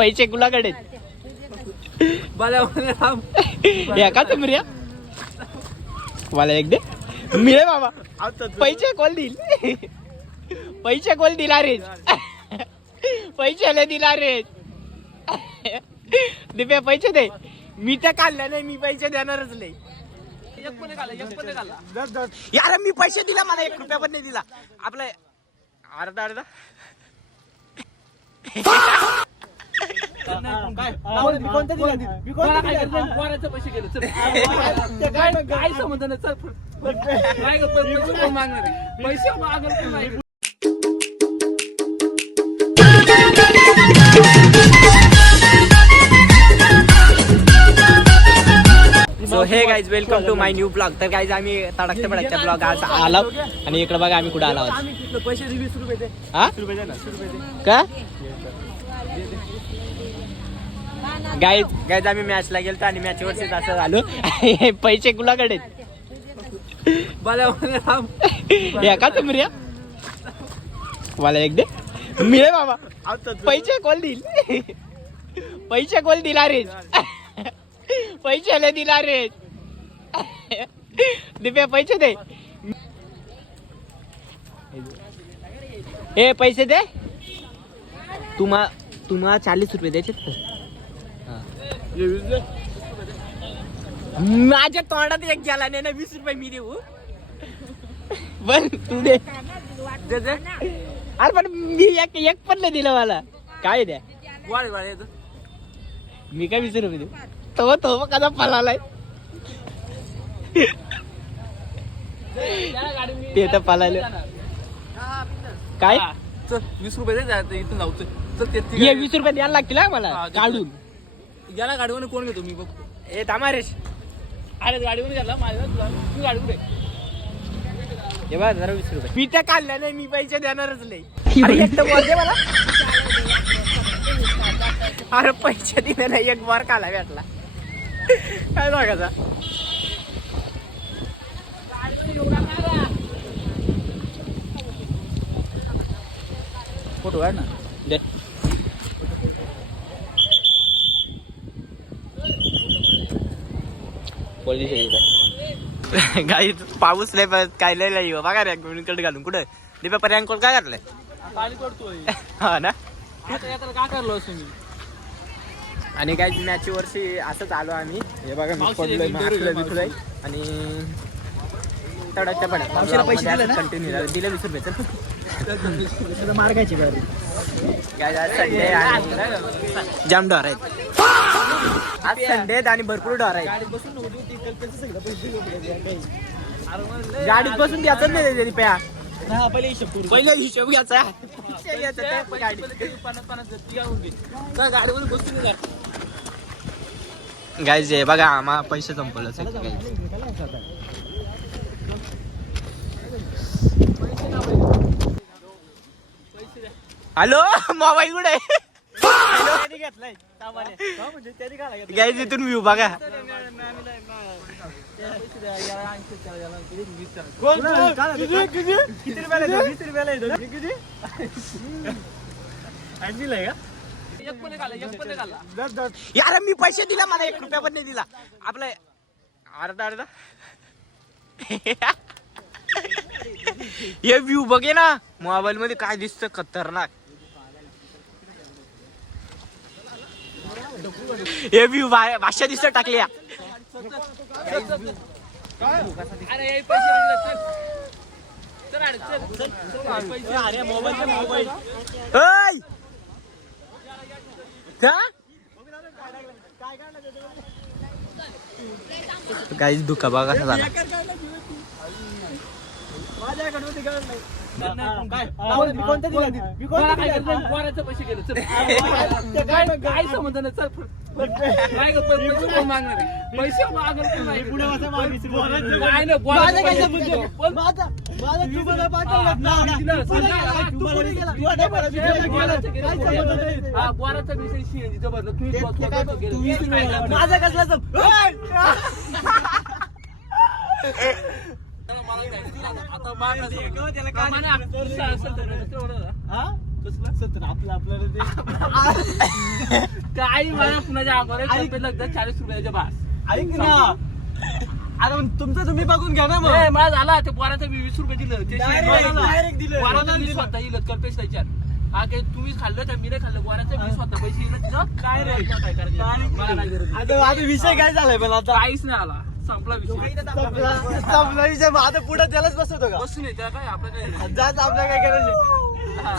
पैसे कुणाकडे एका चमऱ्या मला एक दे मिळे बाबा पैसे कोण देईल पैसे कोण दिला रे पैसे दिला रे दिप्या पैसे दे मी तर काढल्या नाही मी पैसे देणारच नाही यार मी पैसे दिला मला 1 रुपया पण नाही दिला आपलं अर्धा अर्धा पैसे गेले काय संबंध पैसे मागणार so hey guys welcome to my new blog. तर गाईज आम्ही तडकते पडकते ब्लॉग आज आलो आणि इकडे बघा आम्ही कुठे आलो आहोत. पैसे 20 रुपये दे. हा 20 रुपये दे ना 20 रुपये दे का गाईज आम्ही मॅचला गेलतो आणि मॅच वरतीच असं झालो. पैसे कुणाकडे एका चमऱ्या मला एक दे मिळे बाबा पैसे कोण देईल पैसे कोण दिला रे पैसे दिला रे दिप्या पैसे दे हे पैसे दे तुम्हा 40 रुपये द्यायचे माझ्या तोंडात एक गेला नाही ना 20 रुपये मी देऊ बर तू दे अरे पण मी एक पण नाही दिलं मला काय द्या मी काय 20 रुपये देऊ तो कसा पळालाय ते तर पळालं काय 20 रुपये दे इथून जाऊ ये 20 रुपये द्यायला लागतील मला काढून याला गाडीवर कोण घेतो मी बघतो. ए तामारेश अरे गाडीवर गेला माझ्या तू गाडीवर हे बघ जरा 20 रुपये मी तर काढलं नाही मी पैसे देणारच नाही अरे एक तर बोलते मला अरे पैसे दिले नाही एक बार काला भेटला काय बघायचा फोटो काढ ना दे गाई पाऊस नाही काय लय बघा रे कडे घालून कुठं दिप्या पर्यंत कोण काय घातलंय गाडी तोडतोय हा ना आता काय करलो असं मी आणि काही मॅच वर्षी असंच आलो आम्ही हे बघा मी पडलोय बिथलोय आणि तडाच्या पड्या पैसे दिले कंटिन्यू दिले 20 रुपये मार खायची संडे आणि जाम डॉर आहेत आज संडे आणि भरपूर डॉर आहेत गाडीत बसून द्यायचं नाही तरी प्या पहिले हिशोब घ्यायचा गाडीवर बसून गाईज हे बघा आम्हा पैसे संपवलं हॅलो मोबाईल कुठे गाईज इथून व्ह्यू बघा यार मी पैसे दिला मला 1 रुपया पण नाही दिला आपलं अर्धा अर्धा हे व्ह्यू बघे ना मोबाईल मध्ये काय दिसतं खतरनाक हे व्ह्यू भाषा दिसत टाकल्या काहीच दुःख बघा कसा झाला पैसे गेले काय संबंध पैसे माझा कसला कसलं 70 आपल्याला ते काही मला कुणाच्या अंगावर लगता 40 रुपयाच्या बास ऐक ना अरे मग तुमचं तुम्ही बघून घ्या ना मग मला झाला ते पोराचं मी 20 रुपये दिलं ते डायरेक्ट दिलं पोराचं मी स्वतः दिलं कल्पेश त्याच्यात हा काही तुम्ही खाल्लं तर मी नाही खाल्लं पोराचं मी स्वतः पैसे दिलं तिथं काय रे काय करायचं मला नाही गरज आता विषय काय झालाय पण आता काहीच नाही आला संपला विषय संपला विषय मग आता पुढे त्यालाच बसवतो का बसून येते काय आपलं काय जात आपल्या काय करायचं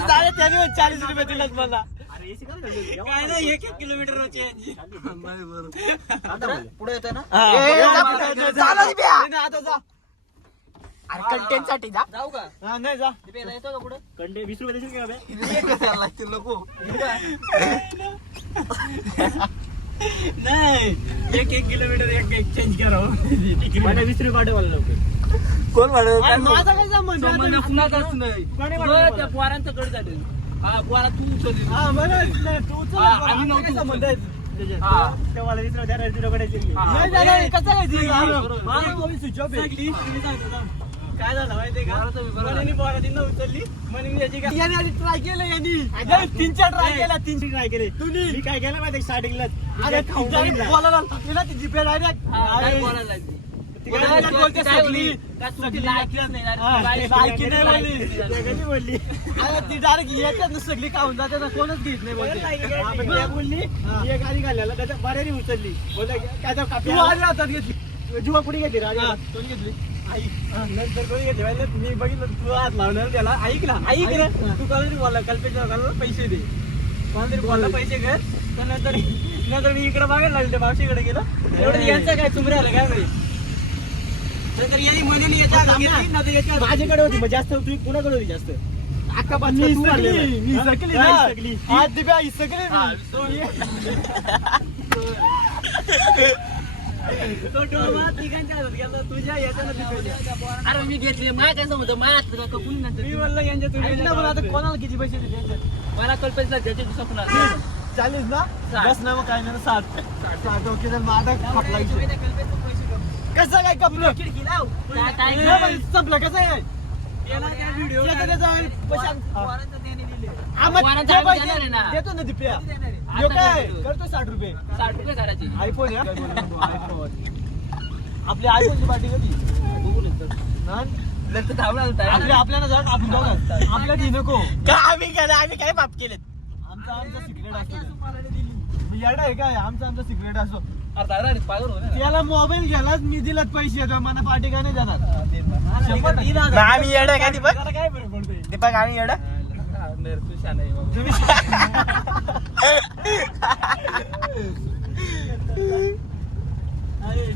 झाले त्याने 40 रुपये दिलात मला काय नाही 1 किलोमीटर पुढे येतोय ना आता जा अरे कंटेंट साठी जा जाऊ का नाही जा येतो का पुढे कंटे 20 रुपये देशील का बे? नको नाही 1 किलोमीटर एक चेंज करावं 20 रुपये पाठव मला लवकर कोण म्हणत माझा काय संबंध संबंध कुणाचाच नाही कोणी तुझं म्हणलं? त्या पोरांचं कड झालं हा पोरा तू उचलली हा मला तू उचल हा, आम्ही नव्हतो काय संबंध आहे त्याच्यात? हा. तेव्हा 20 रुपये द्या, 20 रुपये द्यायचे. हा. नाही, कसं काय दिलं? बरोबर. माझा मोबाईल स्विच ऑफ आहे. काय झालं माहितीये का पोराचं बी बरोबर. मनीने पोरातीनं उचलली मनीने याची काय याने आधी ट्राय केलं यांनी 3-4 ट्राय केला 3 ट्राय केले तुम्ही मी काय केलं माहिती स्टार्टिंगला अरे बोलायला टाकली ना ती जीपे डायरेक्ट काय बोलायला लागली? बोलते काय सगळी बोलली? काय तुमची लायकीच नाही ना? लायकी नाही लायकी बोलली अरे ती डायरेक्ट येतात ना सगळी खाऊन जाते ना कोणच घेत नाही बोलते बोलली एक गाडी घालायला त्याच्या बऱ्याने उचलली बोलते काय तू आधी हातात घेतली जुवा कुणी घेतली राजा कोणी घेतली आई नंतर कोणी घेतली माहिती मी बघितलं तू हात लावणार त्याला ऐक ना तू कोणातरी बोलला कल्पेच्या पैसे दे कोणातरी बोलला पैसे कर तर नंतर मी इकडे बघायला लागले त्या मावशीकडे गेलो एवढं यांचं काय चुमरे आलं काय माहिती नंतर यांनी म्हणून माझ्याकडे होती मग जास्त तुम्ही कुणाकडे होती जास्त अक्का मी सकली हात दिव्या सकली तुझ्या अरे मी घेतली माय काय समजतो माय आता का कुणी नंतर मी म्हणलं यांच्या आता कोणाला किती पैसे दिले मला कल्पेशला ज्याच्या दिवसात 40 ना बस ना मग काय नाही 60 ओके तर माझा खपला कसं काय कपलं काय संपलं कसं आहे देतो ना दिप्या काय करतो 60 रुपये 60 रुपये काढायचे आयफोन आपली आयफोनची पार्टी कधी आपल्याला जाऊ आपण जाऊ आपल्या ती नको आम्ही काय पाप केलेत आमचा सिक्रेट असतो येडा आहे काय आमचा सिक्रेट असतो पागल त्याला मोबाईल घ्यायलाच मी दिलात पैसे मला पार्टी काय नाही जाणार आम्ही येड का दीपक काय फरक पडतोय दीपक आम्ही येड तू शान आहे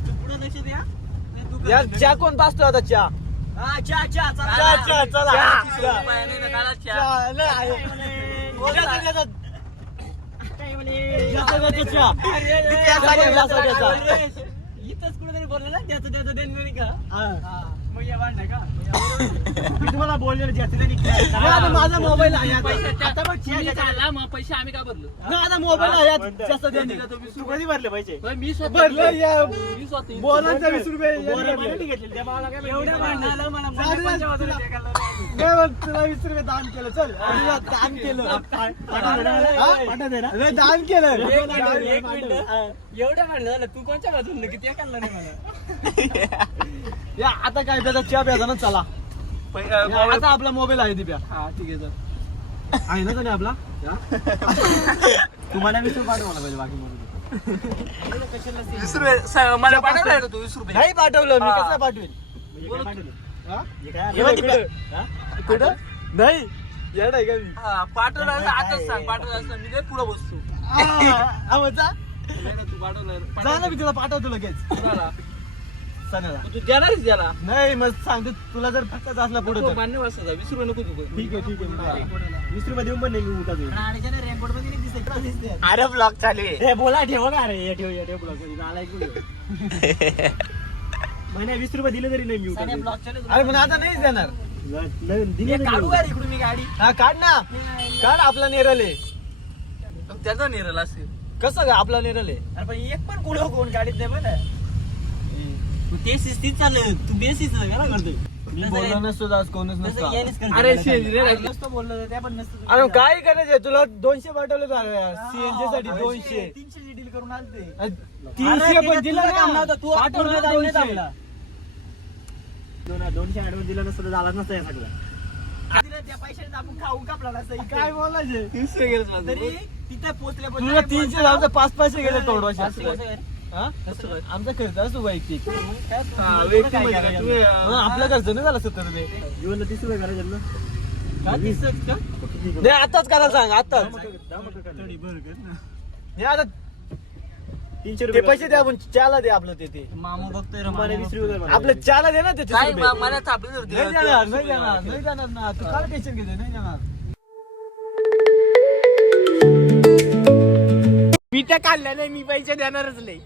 तू पुढे लक्ष द्या चहा कोण पाचतो आता चहा इथंच कुठेतरी बोललं ना त्याचं देण नाही का मग या वाढ नाही का मी तुम्हाला बोललेलं ज्याचं माझा मोबाईल आहे आता बघ चालला मग पैसे आम्ही का भरलो माझा मोबाईल आहे जास्त देण तू कधी भरले पैसे मी स्वतः भरलं मी स्वतः बोलांचा 20 रुपये घेतले एवढ्या भांडणाला मला तुला 20 रुपये दान केलं चल दान केलं दान केलं एवढ्या भांडण झालं तू कोणत्या बाजून किती काढलं नाही मला या आता काय त्याचा चहा प्यायचा ना चला आता आपला मोबाईल आहे दिप्या हा ठीक आहे सर आहे ना त्याने आपला तुम्हाला 20 रुपये पाठवा मला बाकी 20 रुपये मला पाठवला तू 20 रुपये नाही पाठवलं मी कसं पाठवेल कुठं नाही येड आहे का मी पाठवलं आताच सांग पाठवलं असं मी पुढे बसतो तू पाठवलं जा ना मी तुला पाठवतो लगेच सणाला तू देणारच द्याला नाही मग सांगतो तुला जर फक्त असला पुढे तर मान्य वाजता 20 रुपये नको तू ठीक आहे 20 रुपये देऊन पण नाही मी उठा अरे ब्लॉग चालू आहे हे बोला ठेव ना रे ठेव ब्लॉक आलाय महिन्या 20 रुपये दिले तरी नाही मी उठा अरे पण आता नाहीच देणार काढू गाडी इकडून मी गाडी हा काढ ना काढ आपला नेरल आहे त्याचा निरल असेल कसं काय आपला नेरल आहे अरे पण एक पण कोण गाडीत नाही बरं तू ते शिस्तीत चाललं तू बेसिस काय करतोय मी बोललो नसतो आज कोणच नसतो अरे शेंद्रे नसतो बोललो त्या पण नसतो अरे काय करायचं तुला 200 पाठवलं सीएनजी साठी 200 300 डील करून आलते 300 पण दिला ना तू पाठवलं 200 ऍडव्हान्स दिला नसतं तर झालाच नसतं या सगळं त्या पैशाने आपण खाऊ कापला नसतं काय बोलायचे 300 गेलं तरी तिथे पोहोचल्या तुला 300 जाऊन 5 गेले तोडवायचे आमचा खर्च असतो वैयक्तिक आपला खर्च नाही झाला 70 रुपये जीवनला 30 रुपये करायचे ना आताच करायला सांग आताच आता 300 रुपये पैसे द्या आपण चहाला दे आपलं ते मामा बघतोय 20 रुपये आपलं चहाला दे ना त्याचे मला नाही जाणार ना तू काय टेन्शन घेते नाही जाणार मी तर काढलं नाही मी पैसे देणारच नाही